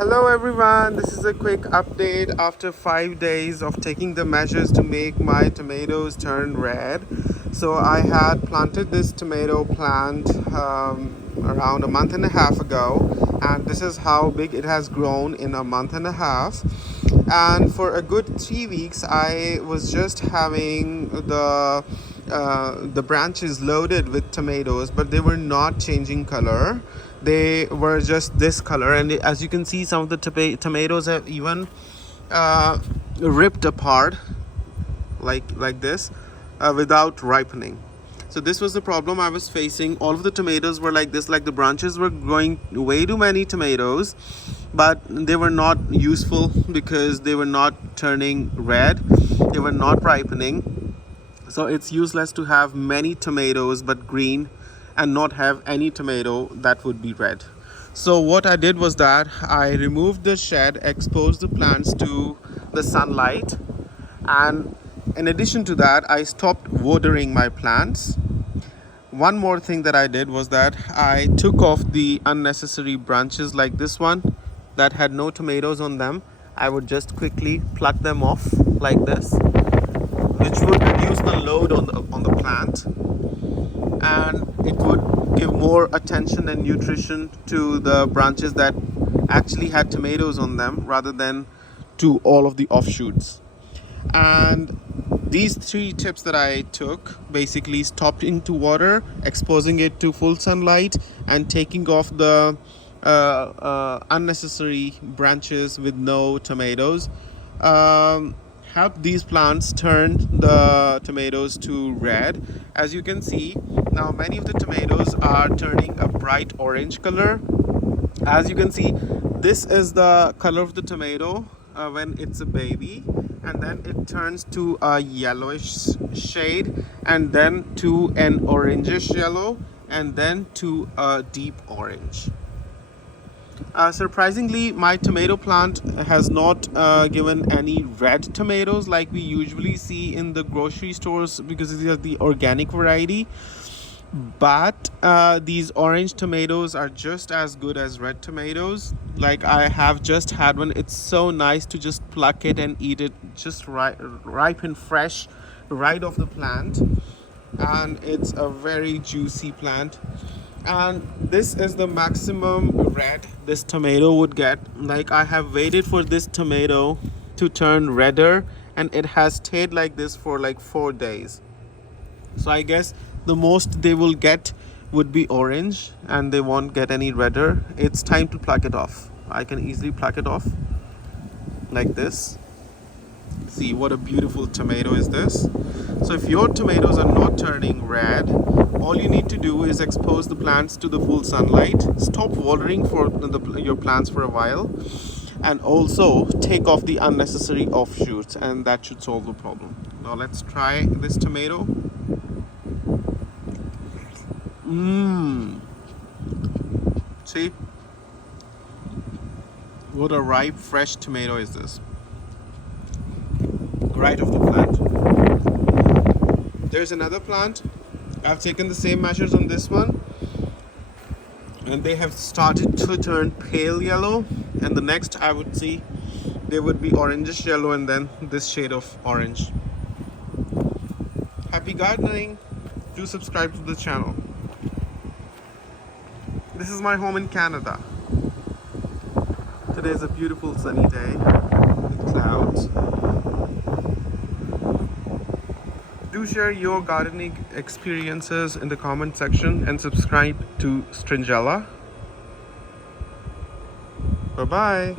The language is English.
Hello everyone, this is a quick update after 5 days of taking the measures to make my tomatoes turn red. So I had planted this tomato plant around a month and a half ago, and this is how big it has grown in a month and a half. And for a good 3 weeks I was just having the branches loaded with tomatoes, but they were not changing color. They were just this color, and as you can see, some of the tomatoes have even ripped apart like this without ripening. So this was the problem I was facing. All of the tomatoes were like this, like the branches were growing way too many tomatoes, but they were not useful because they were not turning red, they were not ripening. So it's useless to have many tomatoes but green and not have any tomato that would be red. So what I did was that I removed the shed, exposed the plants to the sunlight, and in addition to that I stopped watering my plants. One more thing that I did was that I took off the unnecessary branches like this one that had no tomatoes on them. I would just quickly pluck them off like this, which would reduce the load on the plant, and it would give more attention and nutrition to the branches that actually had tomatoes on them rather than to all of the offshoots. And these 3 tips that I took, basically stopping to water, exposing it to full sunlight, and taking off the unnecessary branches with no tomatoes, help these plants turn the tomatoes to red. As you can see now, many of the tomatoes are turning a bright orange color. As you can see, this is the color of the tomato when it's a baby, and then it turns to a yellowish shade, and then to an orangish yellow, and then to a deep orange. Surprisingly, my tomato plant has not given any red tomatoes like we usually see in the grocery stores, because these are the organic variety. But these orange tomatoes are just as good as red tomatoes. Like, I have just had one. It's so nice to just pluck it and eat it just ripe and fresh right off the plant, and it's a very juicy plant. And this is the maximum red this tomato would get. Like, I have waited for this tomato to turn redder, and it has stayed like this for like 4 days. So I guess the most they will get would be orange, and they won't get any redder. It's time to pluck it off. I can easily pluck it off like this. See what a beautiful tomato is this. So if your tomatoes are not turning red, all you need to do is expose the plants to the full sunlight, stop watering for your plants for a while, and also take off the unnecessary offshoots, and that should solve the problem. Now let's try this tomato. See what a ripe fresh tomato is this, right off the plant. There's another plant. I've taken the same measures on this one, and they have started to turn pale yellow, and the next I would see they would be orangish yellow, and then this shade of orange. Happy gardening. Do subscribe to the channel. This is my home in Canada. Today is a beautiful sunny day with clouds. Do share your gardening experiences in the comment section, and subscribe to Stringella. Bye bye.